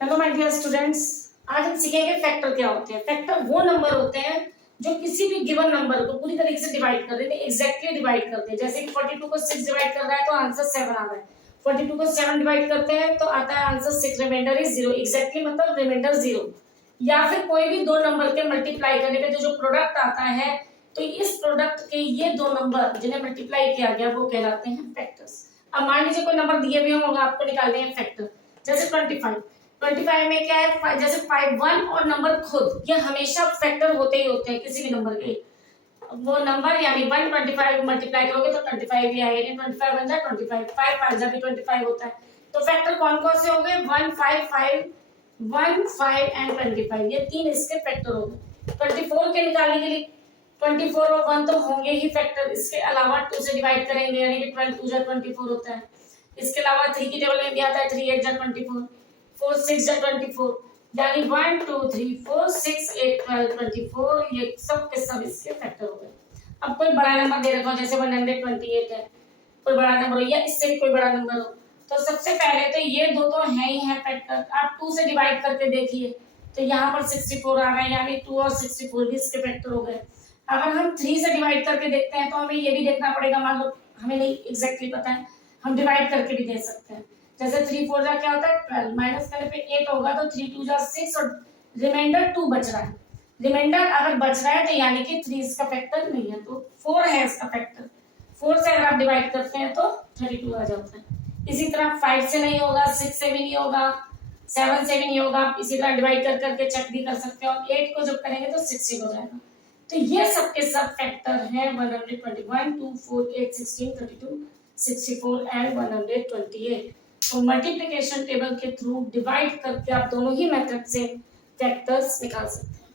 Hello my dear students, आज हम सीखेंगे फैक्टर क्या होते हैं। फैक्टर वो नंबर होते हैं जो किसी भी गिवन नंबर को पूरी तरीके से डिवाइड कर देते हैं, एग्जैक्टली डिवाइड करते हैं। जैसे कि 42 को 6 डिवाइड कर रहा है तो आंसर 7 आ रहा है। 42 को 7 डिवाइड करते हैं तो आता है आंसर 6, रिमाइंडर इज 0। एग्जैक्टली मतलब रिमाइंडर 0। या फिर कोई भी दो नंबर के मल्टीप्लाई करने पे जो प्रोडक्ट आता है, तो इस प्रोडक्ट के ये दो नंबर जिन्हें मल्टीप्लाई किया गया वो कहलाते हैं फैक्टर्स। अब मान लीजिए कोई नंबर दिए हुए होंगे, आपको निकालने हैं फैक्टर। जैसे 25 में क्या है, जैसे 5 1 और नंबर खुद ये हमेशा फैक्टर होते ही होते हैं किसी भी नंबर के। वो नंबर यानी 125 मल्टीप्लाई करोगे तो 25 ही आएगा। 25 बन जाए 25, 5 5 जा भी 25 होता है। तो फैक्टर कौन कौन से हो गए? 1 5 5 1 5 एंड 25, ये तीन इसके फैक्टर हो गए। 24 के निकालने के लिए 24 और 1 तो होंगे ही फैक्टर। इसके अलावा 2 से डिवाइड करेंगे यानी कि 12 2 जा 24 होता है। इसके अलावा 3 की टेबल में भी आता है, 3 8 जा 24, 4 6 जा 24, यानी 1 2 3 4 6 8 12 24, ये सब के सब इसके फैक्टर हो गए। अब कोई बड़ा नंबर दे रखा हो, जैसे 128 है, कोई बड़ा नंबर हो या इससे भी कोई बड़ा नंबर हो, तो सबसे पहले तो ये दो तो है ही है फैक्टर। आप 2 से डिवाइड करके देखिए तो यहाँ पर 64 आ रहा है, यानी 2 और 64 भी इसके फैक्टर हो गए। अगर हम 3 से डिवाइड करके देखते हैं तो हमें ये भी देखना पड़ेगा, मान लो हमें नहीं एग्जैक्टली पता है, हम डिवाइड करके भी दे सकते हैं। जैसे 3 4 जा क्या होता है 12, माइनस करने पे 8 होगा तो 3 2 जा 6 और रिमाइंडर 2 बच रहा है। रिमाइंडर अगर बच रहा है तो यानी कि 3 इसका फैक्टर नहीं है, तो 4 है इसका फैक्टर। 4 से अगर आप डिवाइड करते हैं तो 32 आ जाता है। इसी तरह 5 से नहीं होगा, 6 से भी नहीं होगा, 7 से भी नहीं होगा। आप इसी तरह डिवाइड कर करके चेक भी कर सकते हो, और 8 को जब करेंगे तो 16 हो जाएगा। तो ये सब के सब फैक्टर हैं 121 2 4 8 16 32 64 एंड 128। तो मल्टीप्लिकेशन टेबल के थ्रू डिवाइड करके आप दोनों ही मेथड से फैक्टर्स निकाल सकते हैं।